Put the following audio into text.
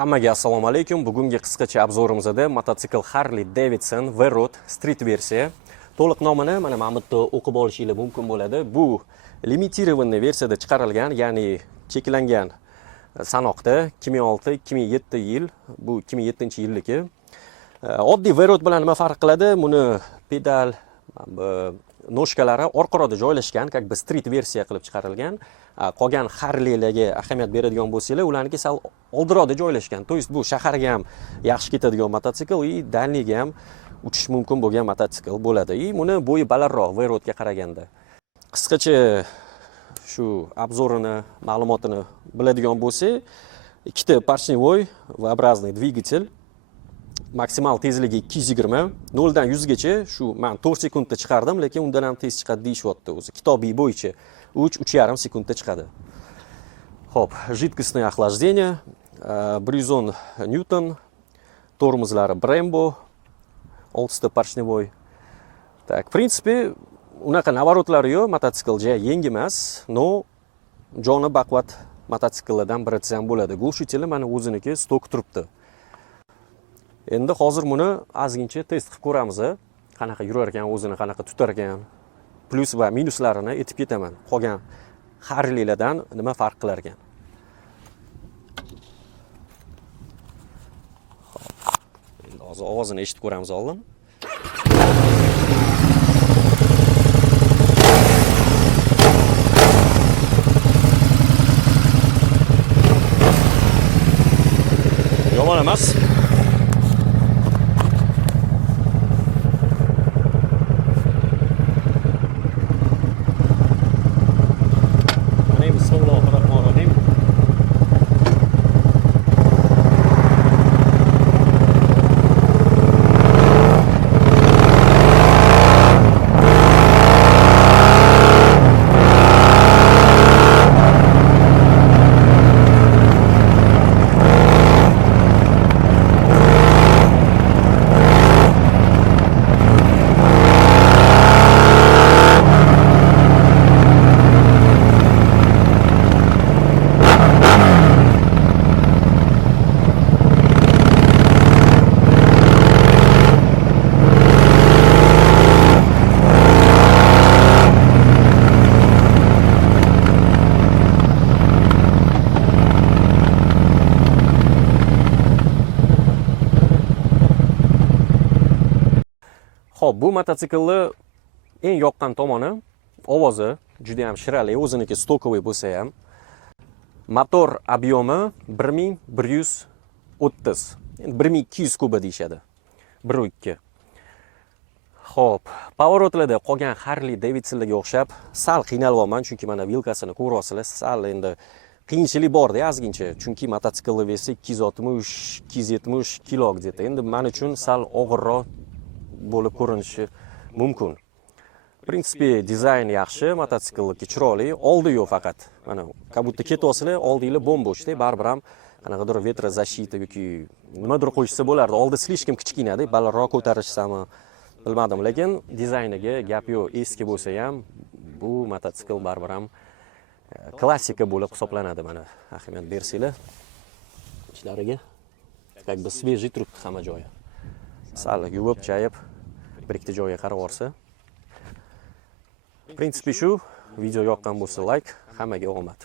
Hammaga assalomu alaykum. Bugungi qisqacha obzorimizda mototsikl Harley Davidson V-Road Street versiya. To'liq nomini mana bu yerda o'qib olishingiz mumkin bo'ladi. Bu limitirovaniy versiyada chiqarilgan, ya'ni cheklangan sanoqda 2006-2007 yil, bu 2007-yilniki. Oddiy V-Road bilan nima farq qiladi? Buni pedal noshkalari orqaroqda joylashgan, как бы street versiya qilib chiqarilgan. Qolgan Harley'larga ahamiyat beradigan bo'lsanglar, ularniki sal oldiroqda joylashgan. To есть bu shaharga ham yaxshi ketadigan mototsikl, dalniga ham uchish mumkin bo'lgan mototsikl bo'ladi. Buni bo'yi balandroq V-Roadga qaraganda. Qisqacha shu obzorini, ma'lumotini biladigan bo'lsak, ikkita поршневой V-образный двигатель, maksimal tezligi 220, 0 dan 100 gacha shu men 4 sekundda chiqardim, lekin undan ham tez chiqadi deyishyapti o'zi. Kitobiy bo'yicha 3-3,5 sekundda chiqadi. Xo'p, жидкостное охлаждение, 110 newton, tormozlari Brembo, 6 ta поршневой. Так, в принципе, unaqa navorotlari yo'q, mototsiklga yangi emas, no joni baquvvat mototsikllardan biri ham bo'ladi. Глушители mana o'ziniki stok turibdi. Endi hozir buni ozgincha test qilib ko'ramiz. Qanaqa yurar ekan, o'zini qanaqa tutar ekan, plus va minuslarini aytib ketaman. Qolgan Harley'lardan nima farq qilar ekan. Endi hozir ovozini eshitib ko'ramiz oldin. Yomon emas. Xo'p, bu mototsiklni eng yoqqan tomoni ovozi juda ham shirali, o'ziniki stokoviy bo'lsa ham. Motor obyomi 1130, 1200 kuba deyshadi. 1.2. Xo'p, pavorotlarda qolgan Harley Davidsonlarga o'xshab sal qiynalyapman, chunki mana vilkasini ko'ryapsizlar, sal endi qiyinchilik bor-da ozgincha, chunki mototsiklni versa 260-270 kilo где-то. Endi men uchun sal og'irroq bo'lib ko'rinishi mumkin. Prinsipi dizayn yaxshi, mototsiklniki chiroyli, oldi yo'q faqat. Mana как будто ketyapsizlar, oldinglar bo'm-bo'shda, baribir ham qanaqadir vetrozashita yoki nimadir qo'yishsa bo'lardi. Oldi slishkim kichkinada, balandroq ko'tarishsami, bilmadim, lekin dizayniga gap yo'q. Eski bo'lsa ham bu mototsikl baribir ham klassika bo'lib hisoblanadi. Mana ahamiyat bersanglar ichlariga, как бы свежий turibdi hamma joyi. Sal yuvib, chayib, bir-ikkita joyga qarab olsa. Prinsipi shu, video yoqqan bo'lsa like, hammaga omad.